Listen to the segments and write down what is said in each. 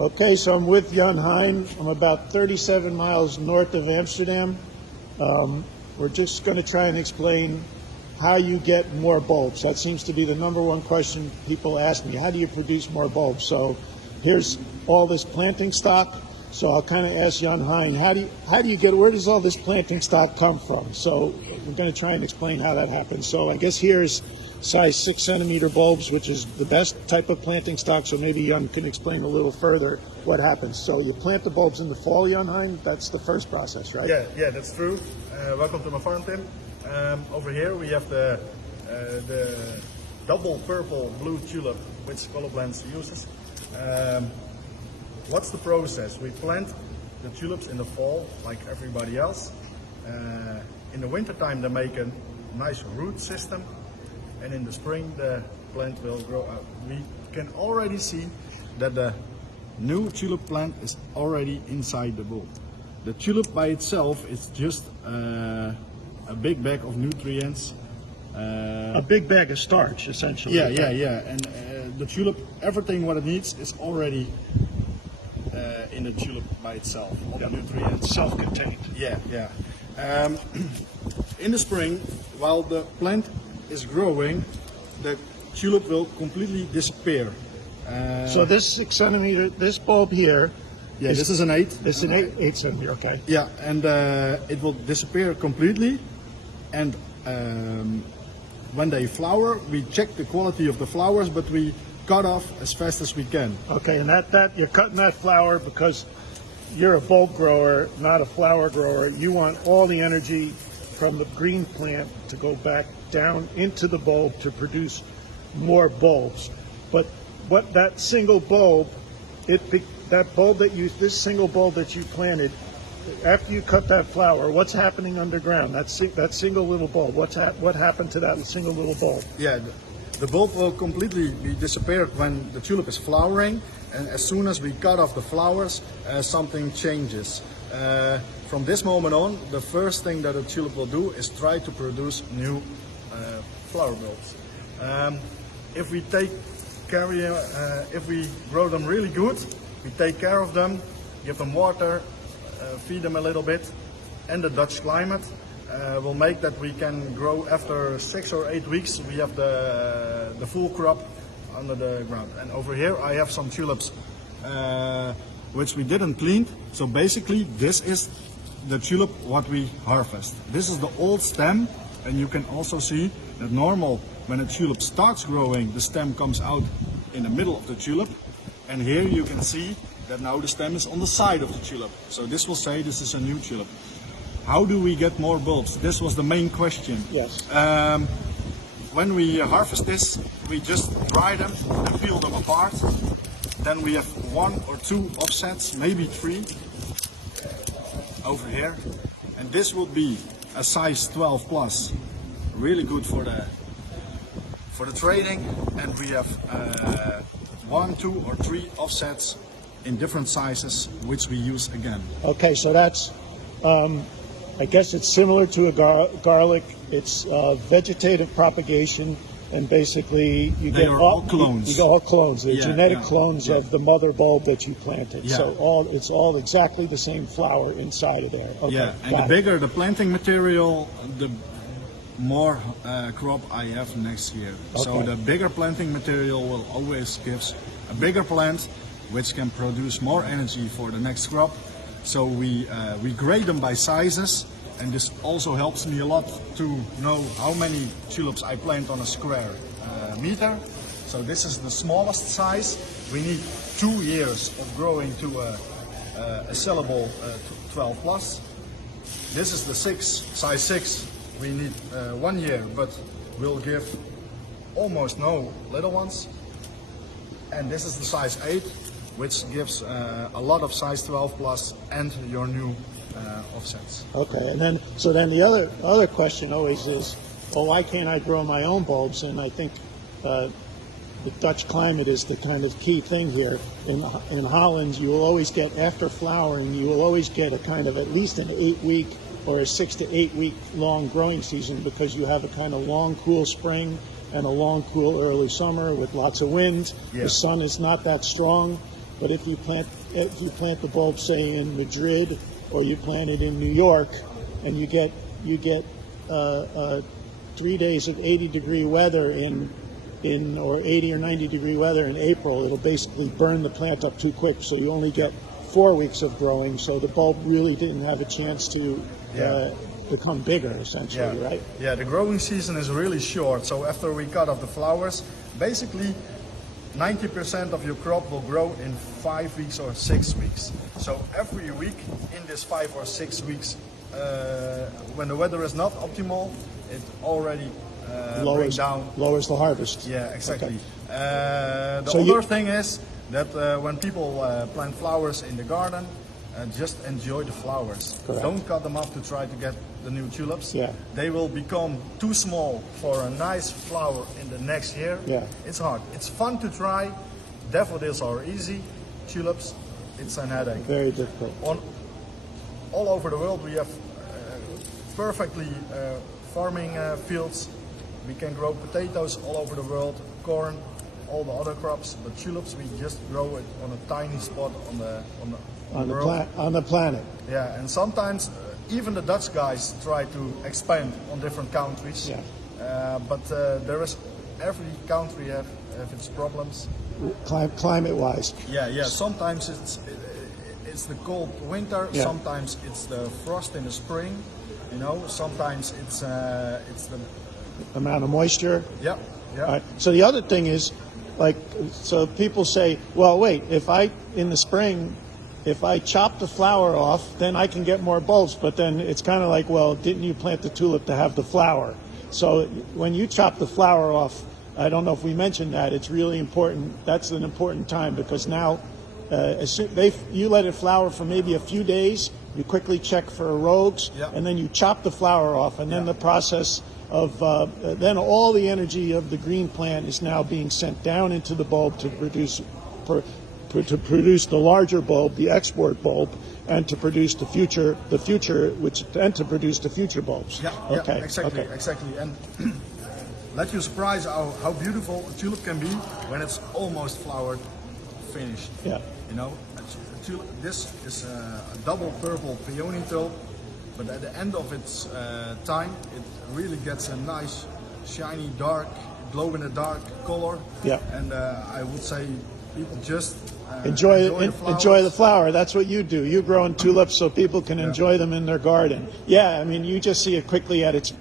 Okay, so I'm with Jan Hein. I'm about 37 miles north of Amsterdam. We're just going to try and explain how you get more bulbs. That seems to be the number one question people ask me. How do you produce more bulbs? So here's all this planting stock. So I'll kind of ask Jan Hein, how do you get, where does all this planting stock come from? So we're going to try and explain how that happens. So I guess here's size 6 centimeter bulbs, which is the best type of planting stock. So maybe Jan can explain a little further what happens. So you plant the bulbs in the fall, Jan Hein. That's the first process, right? Yeah, that's true. Welcome to my farm, Tim. Over here we have the double purple blue tulip, which Colorblends uses. What's the process? We plant the tulips in the fall, like everybody else. In the winter time, they make a nice root system, and in the spring, the plant will grow out. We can already see that the new tulip plant is already inside the bulb. The tulip by itself is just a big bag of nutrients. A big bag of starch, essentially. Yeah. And the tulip, everything what it needs is already in the tulip by itself. All the nutrients. Self-contained. Yeah. In the spring, while the plant is growing, the tulip will completely disappear. So this 6 centimeter, this bulb here. Yeah, this is an 8. This is an 8 centimeter, okay. Yeah, and it will disappear completely. And when they flower, we check the quality of the flowers, but we cut off as fast as we can. Okay, and that you're cutting that flower because you're a bulb grower, not a flower grower. You want all the energy from the green plant to go back down into the bulb to produce more bulbs. But what that single bulb, this single bulb that you planted, after you cut that flower, what's happening underground? That single little bulb, what happened to that single little bulb? Yeah, the bulb will completely be disappeared when the tulip is flowering, and as soon as we cut off the flowers, something changes. From this moment on, the first thing that a tulip will do is try to produce new flower bulbs. If we grow them really good, we take care of them, give them water, feed them a little bit, and the Dutch climate will make that we can grow after 6 or 8 weeks. We have the full crop under the ground. And over here I have some tulips which we didn't clean. So basically this is the tulip what we harvest. This is the old stem, and you can also see that normal when a tulip starts growing, the stem comes out in the middle of the tulip. And here you can see that now the stem is on the side of the tulip. So this will say this is a new tulip. How do we get more bulbs? This was the main question. Yes. When we harvest this, we just dry them and peel them apart. Then we have 1 or 2 offsets, maybe 3 over here. And this would be a size 12 plus, really good for the trading. And we have 1, 2 or 3 offsets in different sizes, which we use again. Okay, so that's, I guess it's similar to a garlic. It's vegetative propagation, and basically you get all clones. You get all clones, the genetic clones of the mother bulb that you planted. Yeah. So it's all exactly the same flower inside of there. Okay, yeah, and the bigger the planting material, the more crop I have next year. Okay. So the bigger planting material will always give a bigger plant, which can produce more energy for the next crop. So we grade them by sizes, and this also helps me a lot to know how many tulips I plant on a square meter. So this is the smallest size. We need 2 years of growing to a sellable 12 plus. This is the size 6. We need 1 year, but we'll give almost no little ones. And this is the size 8, which gives a lot of size 12 plus and your new offsets. Okay, and then the other question always is, well, why can't I grow my own bulbs? And I think the Dutch climate is the kind of key thing here. In Holland, you will always get, after flowering, you will always get a kind of at least an 8-week or a 6 to 8 week long growing season, because you have a kind of long, cool spring and a long, cool early summer with lots of wind. Yeah. The sun is not that strong, But if you plant the bulb, say in Madrid, or you plant it in New York, and you get 3 days of 80-degree weather or 80 or 90-degree weather in April, it'll basically burn the plant up too quick. So you only get 4 weeks of growing. So the bulb really didn't have a chance to become bigger, essentially, right? Yeah, the growing season is really short. So after we cut off the flowers, basically 90% of your crop will grow in 5 weeks or 6 weeks. So every week in this 5 or 6 weeks, when the weather is not optimal, it already brings down. Lowers the harvest. Yeah, exactly. Okay. The other thing is that when people plant flowers in the garden, just enjoy the flowers. Correct. Don't cut them off to try to get the new tulips. Yeah. They will become too small for a nice flower in the next year. Yeah. It's hard. It's fun to try. Daffodils are easy. Tulips, it's an headache. Very difficult. All over the world we have perfectly farming fields. We can grow potatoes all over the world, corn, all the other crops, but tulips we just grow it on a tiny spot on the world. On the planet. Yeah, and sometimes even the Dutch guys try to expand on different countries. Yeah. But there is every country have its problems. Climate-wise. Yeah. Sometimes it's the cold winter. Yeah. Sometimes it's the frost in the spring. You know. Sometimes it's the Amount of moisture. yeah. All right. So the other thing is, so people say, well, wait, in the spring, if I chop the flower off, then I can get more bulbs. But then it's kind of like, well, didn't you plant the tulip to have the flower? So when you chop the flower off, I don't know if we mentioned that, it's really important. That's an important time, because now you let it flower for maybe a few days, you quickly check for rogues, and then you chop the flower off, and then the process of then all the energy of the green plant is now being sent down into the bulb to produce the larger bulb, the export bulb, and to produce the future, to produce the future bulbs. Yeah, exactly. And let you surprise how beautiful a tulip can be when it's almost flowered, finished. Yeah. You know, this is a double purple peony tulip, but at the end of its time, it really gets a nice, shiny, dark, glow-in-the-dark color. Yeah. And I would say people just enjoy the flowers. flower. That's what you do. You grow in tulips so people can enjoy them in their garden. Yeah, I mean, you just see it quickly at its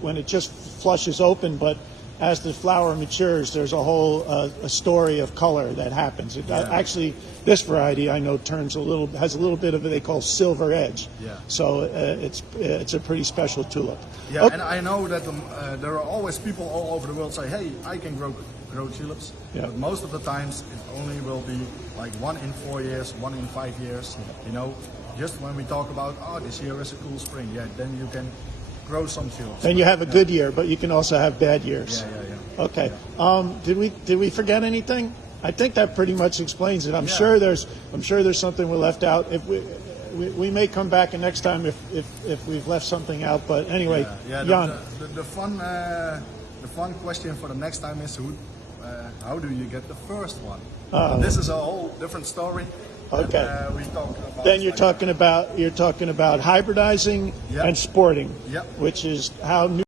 when it just flushes open, but as the flower matures, there's a whole a story of color that happens. Actually, this variety I know has a little bit of what they call silver edge. Yeah. So it's a pretty special tulip. Yeah, and I know that there are always people all over the world say, hey, I can grow tulips. Yeah. But most of the times it only will be like 1 in 4 years, 1 in 5 years. You know, just when we talk about, this year is a cool spring, then you can grow some tulips. And you have a good year, but you can also have bad years. Yeah. Okay. Did we forget anything? I think that pretty much explains it. I'm sure there's something we left out. If we may come back next time if we've left something out. But anyway, Jan. The fun question for the next time is how do you get the first one? This is a whole different story. Okay. We talk about. Then you're talking about hybridizing and sporting, which is how new